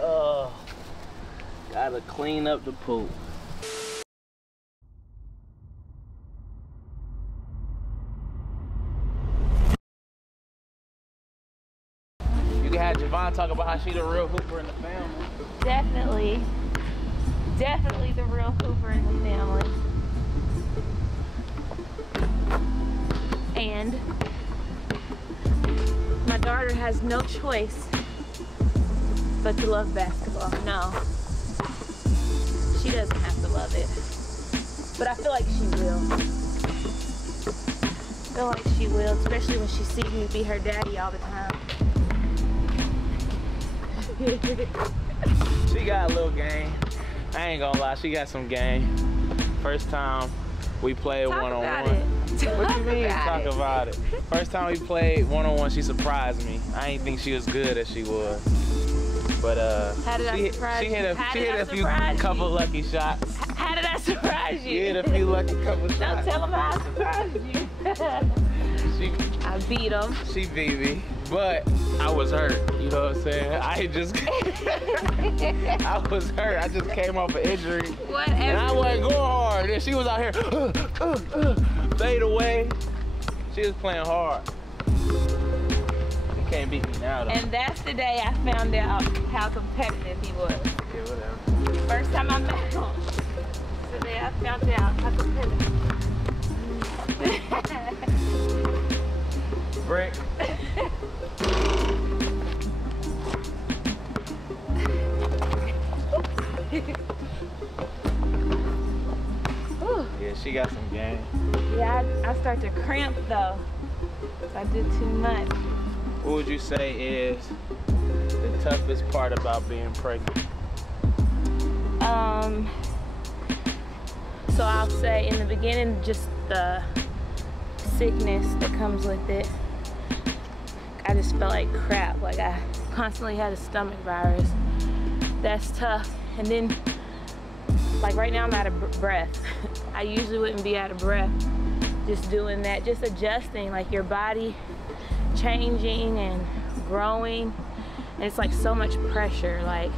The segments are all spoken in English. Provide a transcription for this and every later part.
Oh, gotta clean up the poop. You can have Javon talk about how she the real hooper in the family. Definitely. Definitely the real hooper in the family. And my daughter has no choice but to love basketball. No, she doesn't have to love it, but I feel like she will. I feel like she will, especially when she sees me be her daddy all the time. She got a little game. I ain't gonna lie, she got some game. First time we played one-on-one. What you mean talk about it? First time we played one-on-one, she surprised me. I didn't think she was good as she was. But she hit a few couple lucky shots. How did I surprise you? She hit a few lucky couple shots. Don't tell them how I surprised you. I beat him. She beat me, but I was hurt. You know what I'm saying? I was hurt. I just came off an injury. Whatever. And I wasn't going hard. And she was out here, fade away. She was playing hard. You can't beat me now, though. And that's the day I found out how competitive he was. Yeah, whatever. First time I met him. The day I found out how competitive. Brick. Yeah, she got some game. Yeah, I start to cramp though. If I do too much. What would you say is the toughest part about being pregnant? So I'll say in the beginning, just the sickness that comes with it. I just felt like crap. Like I constantly had a stomach virus. That's tough. And then, like right now I'm out of breath. I usually wouldn't be out of breath just doing that, just adjusting, like your body changing and growing. And it's like so much pressure, like.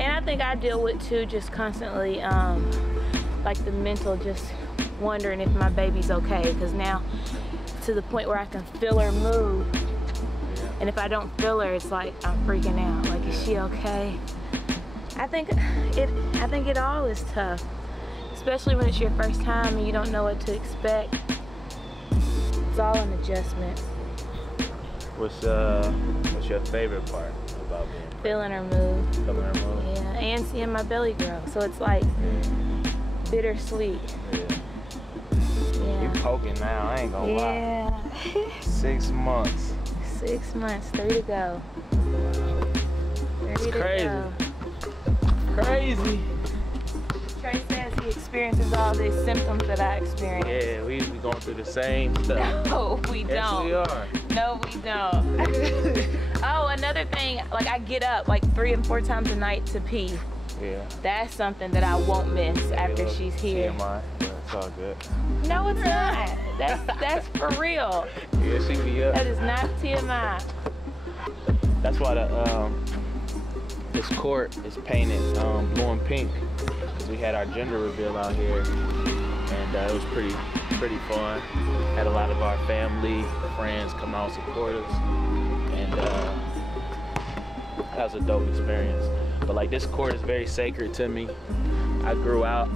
And I think I deal with too, just constantly, like the mental, just wondering if my baby's okay. Because now, to the point where I can feel her move. And if I don't feel her, it's like I'm freaking out. Like, is she okay? I think it all is tough, especially when it's your first time and you don't know what to expect. It's all an adjustment. What's your favorite part about being pregnant? Feeling her move. Feeling her move? Yeah, and seeing my belly grow. So it's like bittersweet. Yeah. Yeah. You poking now, I ain't gonna lie. Yeah. 6 months. 6 months, 3 to go. It's crazy. Crazy. Trey says he experiences all these symptoms that I experience. Yeah, we going through the same stuff. No, we don't. Yes, we are. No, we don't. Oh, another thing, like I get up like 3 and 4 times a night to pee. Yeah. That's something that I won't miss after she's here. TMI, but it's all good. No, it's not. That's for real. Yeah, she be up. That is not TMI. That's why this court is painted blue and pink, because we had our gender reveal out here, and it was pretty fun. Had a lot of our family, friends come out and support us, and that was a dope experience. But like, this court is very sacred to me. I grew up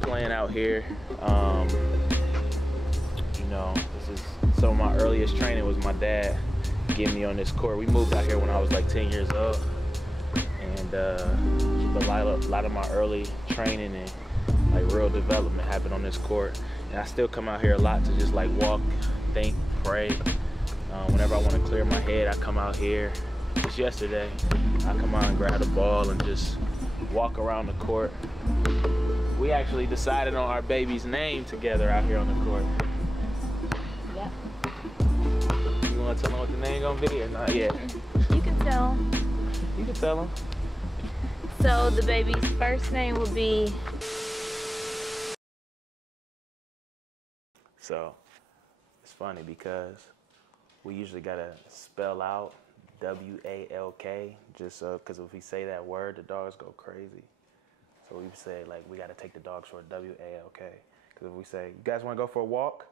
playing out here. You know, this is some of my earliest training was my dad getting me on this court. We moved out here when I was like 10 years old. And a lot of my early training and like real development happened on this court. And I still come out here a lot to just like walk, think, pray. Whenever I want to clear my head, I come out here. Just yesterday, I come out and grab the ball and just walk around the court. We actually decided on our baby's name together out here on the court. Yep. You want to tell them what the name gonna be or not yet? You can tell them. You can tell them. So the baby's first name will be... So, it's funny because we usually gotta spell out W-A-L-K, just because if we say that word, the dogs go crazy. So we say, like, we gotta take the dogs for a W-A-L-K. Because if we say, you guys wanna go for a walk?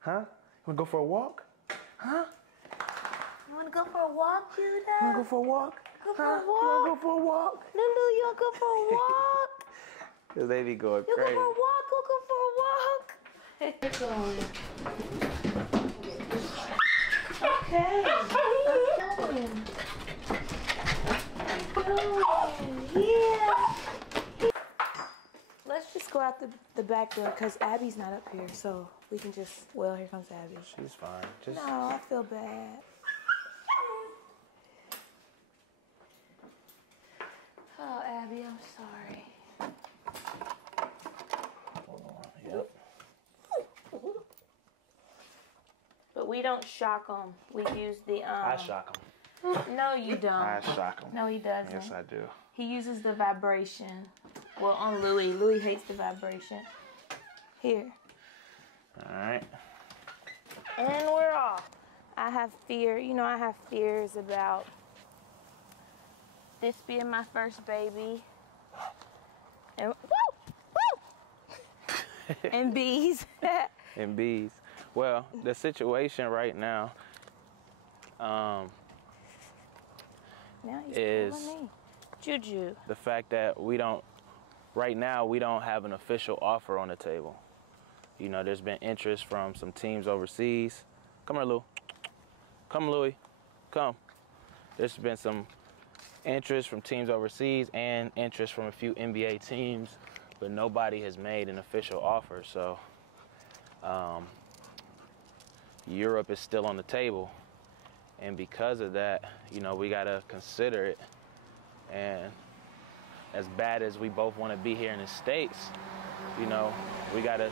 Huh? You wanna go for a walk? Huh? You wanna go for a walk, Judah? You wanna go for a walk? Go for huh? a walk? You wanna go for a walk? Lulu, you wanna go for a walk? Because they be going You crazy. go for a walk, go for a walk. It's going. Okay. Yeah. Let's just go out the back door because Abby's not up here, so we can just, well, here comes Abby. She's fine. Just... No, I feel bad. Oh, Abby, I'm sorry. Hold on. Yep. But we don't shock them. We use the I shock them. No, you don't. I shock them. No, he doesn't. Yes, I do. He uses the vibration. Well, on Louis. Louis hates the vibration. Here. All right. And we're off. I have fear. You know, I have fears about this being my first baby. And woo! And bees. And bees. Well, the situation right now now he's is calling me. Juju. the fact that right now we don't have an official offer on the table. You know, there's been interest from some teams overseas. Come here, Lou. Come, Louie. Come. There's been some interest from teams overseas and interest from a few NBA teams, but nobody has made an official offer. So Europe is still on the table. And because of that, you know, we got to consider it. And as bad as we both want to be here in the States, you know, we got to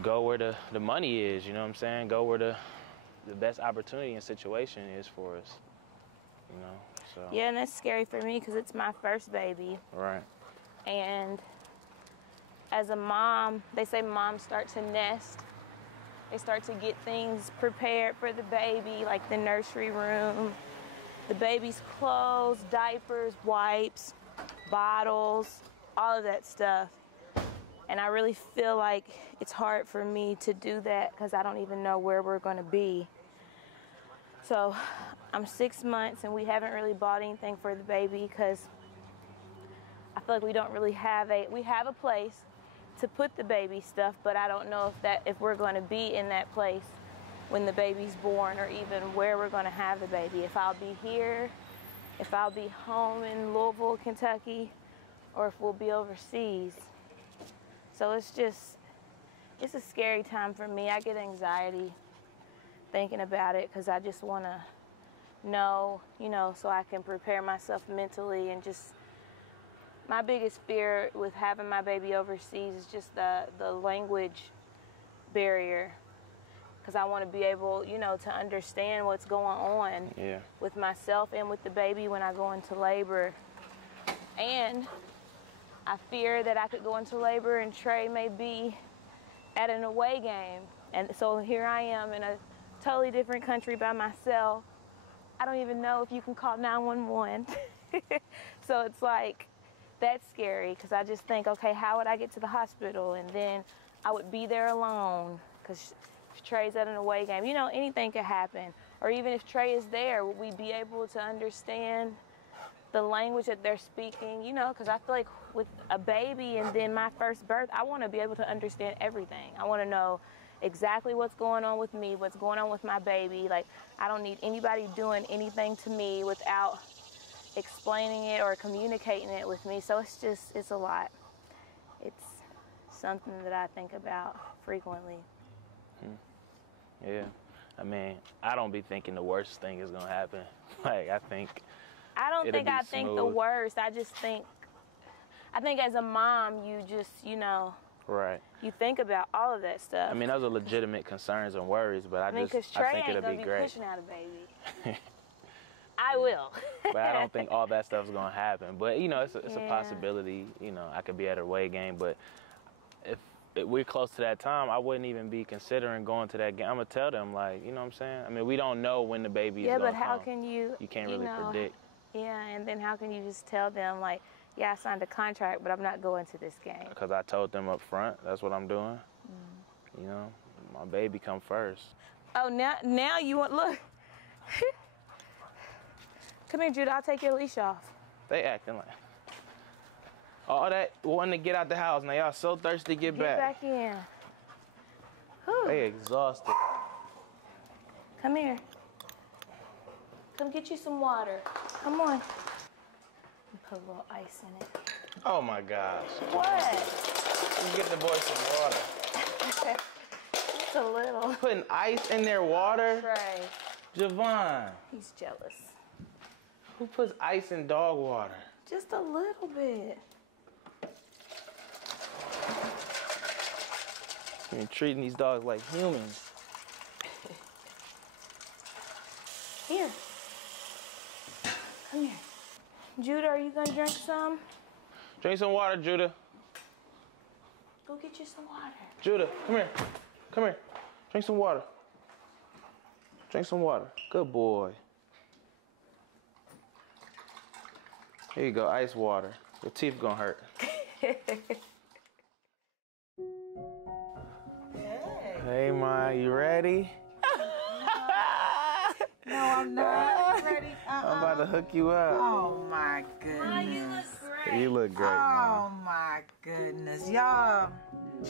go where the money is, you know what I'm saying? Go where the best opportunity and situation is for us, you know? So. Yeah, and that's scary for me because it's my first baby. Right. And as a mom, they say moms start to nest. They start to get things prepared for the baby, like the nursery room, the baby's clothes, diapers, wipes, bottles, all of that stuff. And I really feel like it's hard for me to do that because I don't even know where we're going to be. So I'm 6 months and we haven't really bought anything for the baby because I feel like we don't really have we have a place to put the baby stuff, but I don't know if we're going to be in that place when the baby's born or even where we're going to have the baby. If I'll be here, if I'll be home in Louisville, Kentucky, or if we'll be overseas. So it's a scary time for me. I get anxiety thinking about it because I just want to know, you know, so I can prepare myself mentally. And just my biggest fear with having my baby overseas is just the language barrier, because I want to be able, you know, to understand what's going on with myself and with the baby when I go into labor. And I fear that I could go into labor and Trey may be at an away game. And so here I am in a totally different country by myself. I don't even know if you can call 911. So it's like, that's scary because I just think, okay, how would I get to the hospital? And then I would be there alone because if Trey's at an away game, you know, anything could happen. Or even if Trey is there, would we be able to understand the language that they're speaking? You know, because I feel like with a baby and then my first birth, I want to be able to understand everything. I want to know exactly what's going on with me, what's going on with my baby. Like, I don't need anybody doing anything to me without explaining it or communicating it with me. So it's a lot. It's something that I think about frequently. Yeah. I mean, I don't be thinking the worst thing is going to happen. Like, I think the worst. I think as a mom, you just, you know, right. You think about all of that stuff. I mean, those are legitimate concerns and worries, but I think it'll be great. Pushing out a baby. I will. But I don't think all that stuff's gonna happen. But you know, it's a possibility. You know, I could be at a away game, but if we're close to that time, I wouldn't even be considering going to that game. I'm gonna tell them, like, you know what I'm saying? I mean, we don't know when the baby is gonna come. Yeah, but how can you? You can't really predict. Yeah, and then how can you just tell them, like, yeah, I signed a contract, but I'm not going to this game? Because I told them up front. That's what I'm doing. You know, my baby come first. Oh, now you want, look. Come here, Judah, I'll take your leash off. They acting like all that wanting to get out the house. Now y'all so thirsty to get back. Get back in. Whew. They exhausted. Come here. Come get you some water. Come on. Put a little ice in it. Oh my gosh. What? Let's get the boy some water. Just a little. Putting ice in their water? Right. Javon. He's jealous. Who puts ice in dog water? Just a little bit. You're treating these dogs like humans. Here. Come here. Judah, are you gonna drink some? Drink some water, Judah. Go get you some water. Judah, come here. Come here. Drink some water. Drink some water. Good boy. Here you go, ice water. Your teeth gonna hurt. Hey, Ma, you ready? No, I'm not ready. I'm about to hook you up. Oh my goodness. You look great. You look great, Oh Ma. my goodness. Y'all,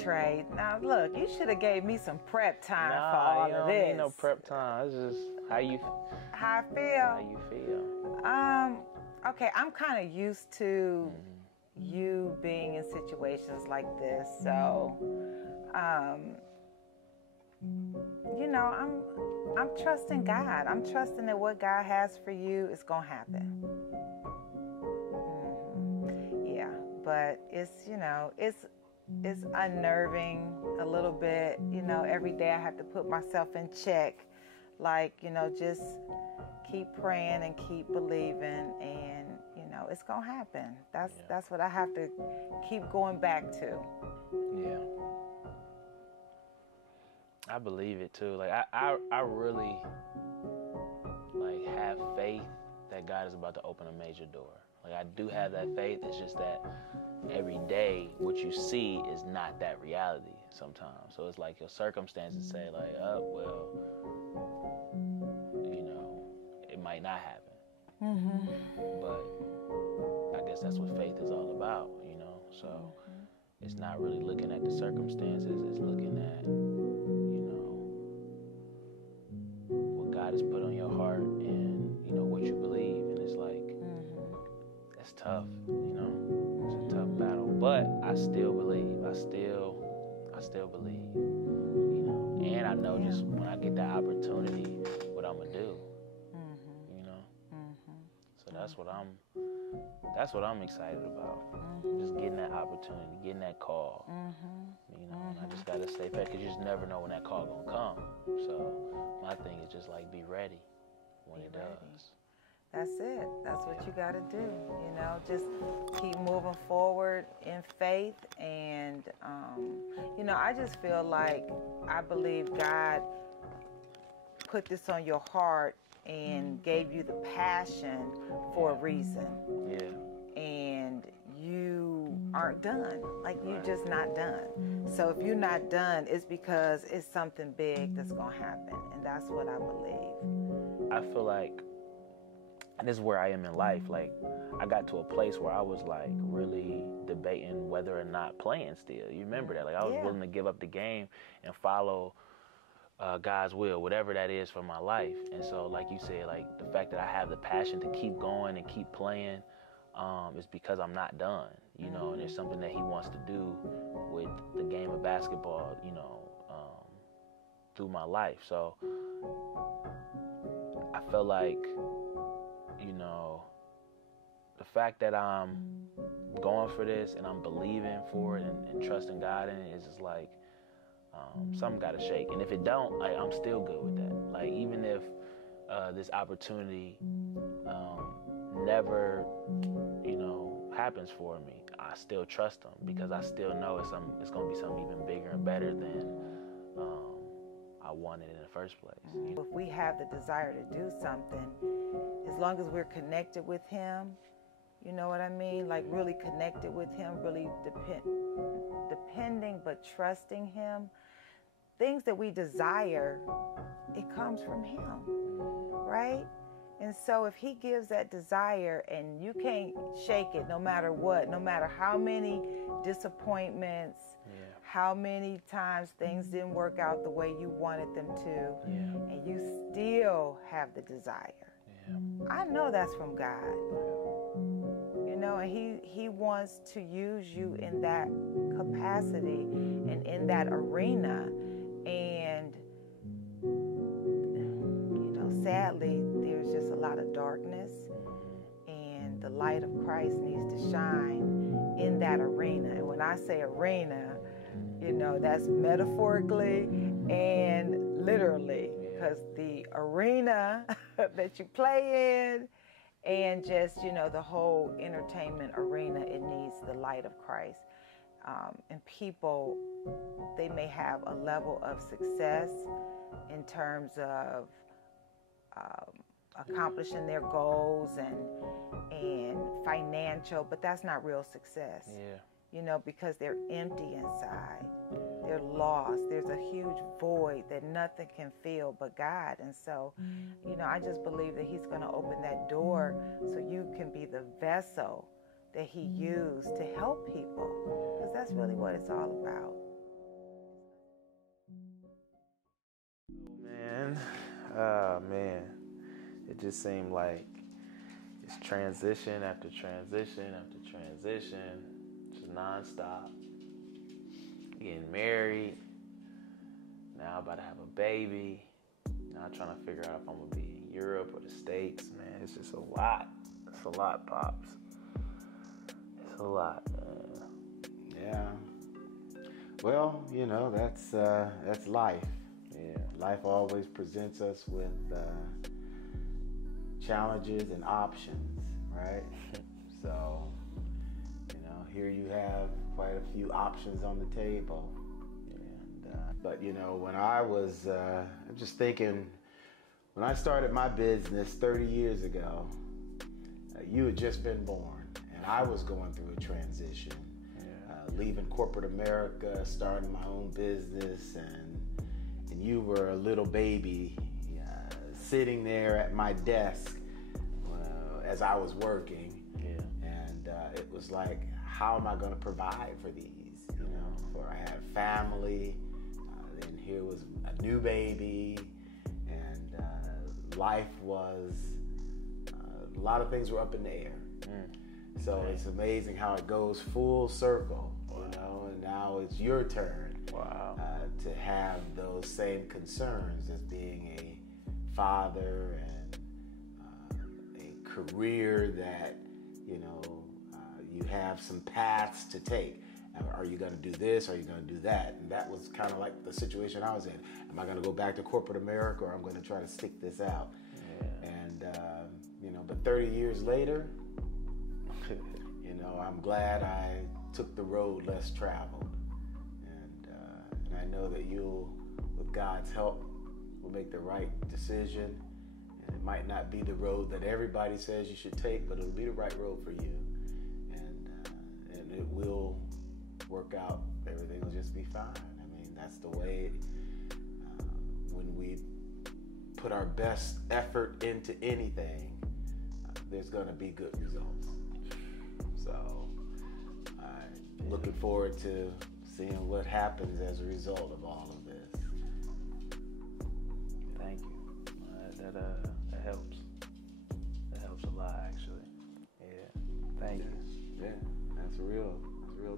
Trey, now look, you should have gave me some prep time for all you of don't this. need no prep time. It's just how you How I feel. Okay, I'm kind of used to you being in situations like this, so you know, I'm trusting God. I'm trusting that what God has for you is gonna happen. Yeah, but it's, you know, it's unnerving a little bit. You know, every day I have to put myself in check, like, you know, just keep praying and keep believing, and you know, it's gonna happen. That's what I have to keep going back to. Yeah. I believe it too. Like I really like have faith that God is about to open a major door. Like I do have that faith. It's just that every day what you see is not that reality sometimes. So it's like your circumstances say like, oh well, you know, it might not happen. But I guess that's what faith is all about, you know. So it's not really looking at the circumstances, it's looking at, you know, what God has put on your heart and, you know, what you believe. And it's like, it's tough, you know, it's a tough battle. But I still believe, I still believe, you know. And I know just when I get that opportunity, what I'm gonna do, you know. So that's what I'm excited about. Just getting that opportunity, getting that call. You know, and I just gotta stay back because you just never know when that call gonna come. So my thing is just like be ready when it does. That's it. That's what you gotta do. You know, just keep moving forward in faith, and you know, I just feel like I believe God put this on your heart and gave you the passion for a reason. Yeah. And you aren't done. Like, you're just not done. So if you're not done, it's because it's something big that's gonna happen. And that's what I believe. I feel like, and this is where I am in life, like I got to a place where I was like really debating whether or not playing still. You remember that? Like I was willing to give up the game and follow God's will, whatever that is for my life. And so, like you said, like the fact that I have the passion to keep going and keep playing is because I'm not done, you know, and there's something that he wants to do with the game of basketball, you know, through my life. So I felt like, you know, the fact that I'm going for this and I'm believing for it and trusting God in it is just like, something got to shake. And if it don't, like, I'm still good with that. Like, even if this opportunity never, you know, happens for me, I still trust him because I still know it's going to be something even bigger and better than I wanted in the first place. You know? If we have the desire to do something, as long as we're connected with him, you know what I mean? Like really connected with him, really depending but trusting him. Things that we desire, it comes from him, right? And so if he gives that desire and you can't shake it no matter what, no matter how many disappointments, how many times things didn't work out the way you wanted them to, and you still have the desire. I know that's from God. You know, and he wants to use you in that capacity and in that arena. And, you know, sadly, there's just a lot of darkness, and the light of Christ needs to shine in that arena. And when I say arena, you know, that's metaphorically and literally, because the arena that you play in and just, you know, the whole entertainment arena, it needs the light of Christ. And people, they may have a level of success in terms of accomplishing their goals and financial, but that's not real success. You know, because they're empty inside. They're lost. There's a huge void that nothing can fill but God. And so, you know, I just believe that he's going to open that door so you can be the vessel that he used to help people, because that's really what it's all about. Man, it just seemed like it's transition after transition after transition, just nonstop. Getting married, now about to have a baby, now trying to figure out if I'm gonna be in Europe or the States. Man, it's just a lot. It's a lot, Pops. It's a lot, man. Yeah. Well, you know, that's life. Yeah. Life always presents us with challenges and options, right? So, you know, here you have quite a few options on the table. And, but, you know, when I was, I'm just thinking, when I started my business 30 years ago, you had just been born, and I was going through a transition, leaving corporate America, starting my own business, and you were a little baby sitting there at my desk as I was working, and it was like, how am I going to provide for these? You know, for I had family, then here was a new baby, and life was, a lot of things were up in the air. So it's amazing how it goes full circle, you know, and now it's your turn. To have those same concerns as being a father and a career that, you know, you have some paths to take. Are you going to do this? Are you going to do that? And that was kind of like the situation I was in. Am I going to go back to corporate America, or I'm going to try to stick this out? And, you know, but 30 years later, you know, I'm glad I took the road less traveled. And I know that you'll, with God's help, will make the right decision. And it might not be the road that everybody says you should take, but it'll be the right road for you. And it will work out. Everything will just be fine. I mean, that's the way when we put our best effort into anything, there's going to be good results. So I'm looking forward to seeing what happens as a result of all of this. Thank you. That helps. That helps a lot, actually. Yeah. Thank you. Yeah, that's real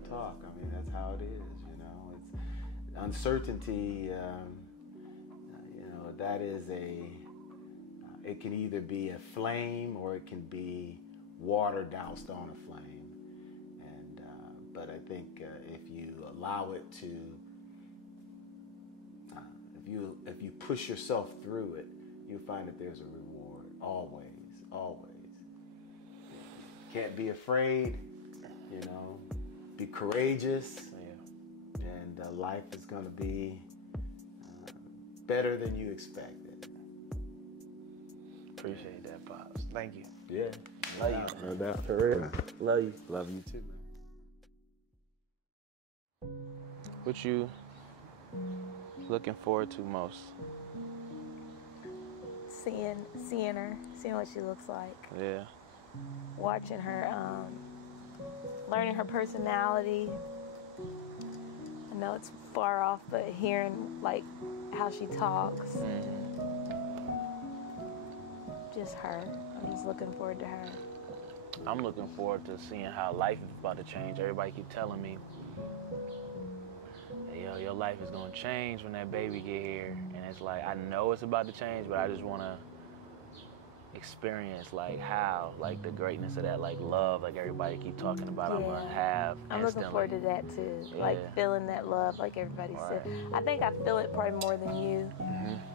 talk. I mean, that's how it is. You know, it's uncertainty. You know, that is it can either be a flame or it can be water doused on a flame. And but I think if you allow it to, if you push yourself through it, you find that there's a reward. Always. Can't be afraid. You know, be courageous, Yeah. and life is going to be better than you expected. Appreciate that, Pops. Thank you. Yeah. Love you. No doubt, for real. Love you. Love you too, man. What you looking forward to most? Seeing her, seeing what she looks like, Yeah. watching her, learning her personality. I know it's far off, but hearing like how she talks, just her. I'm just looking forward to her. I'm looking forward to seeing how life is about to change. Everybody keep telling me, hey, yo, your life is gonna change when that baby get here. And it's like, I know it's about to change, but I just wanna experience like how, like the greatness of that, like love, like everybody keep talking about. I'm gonna have I'm looking forward to that too. Yeah. Like feeling that love, like everybody said. I think I feel it probably more than you,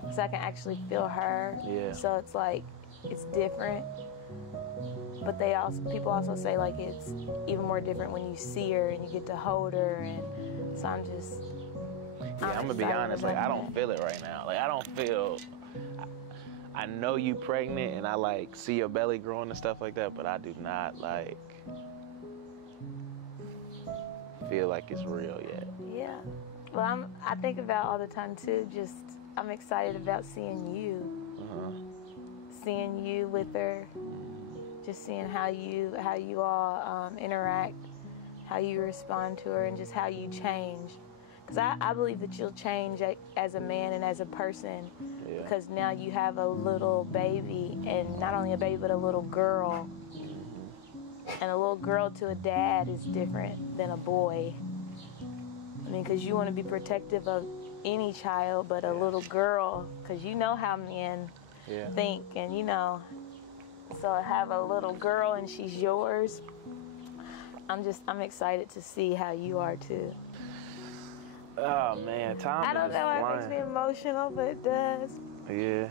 because I can actually feel her. Yeah. So it's like, it's different. But people also say like it's even more different when you see her and you get to hold her, and so I'm gonna be honest, like I don't feel it right now. Like I don't feel, I know you pregnant and I like see your belly growing and stuff like that, but I do not like feel like it's real yet. Yeah. Well, I think about all the time too, just I'm excited about seeing you. Seeing you with her. Just seeing how you all interact, how you respond to her, and just how you change. Because I believe that you'll change as a man and as a person, because now you have a little baby, and not only a baby, but a little girl. And a little girl to a dad is different than a boy. I mean, because you want to be protective of any child, but a little girl, because you know how men think, and you know. So I have a little girl and she's yours. I'm excited to see how you are too. Oh man, time I don't know why it makes me emotional, but it does. Yeah.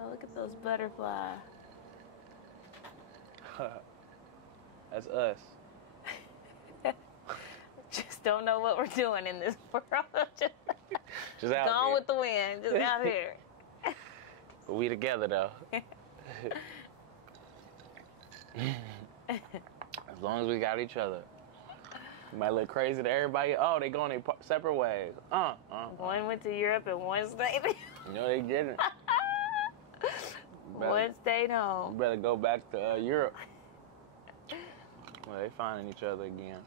Oh, look at those butterflies. That's us. Just don't know what we're doing in this world. Just out Gone here. with the wind, just out here. But we together though. As long as we got each other. You might look crazy to everybody. Oh, they going their separate ways. One went to Europe and one stayed. No, they didn't. One stayed home. You better go back to Europe. Well, they finding each other again.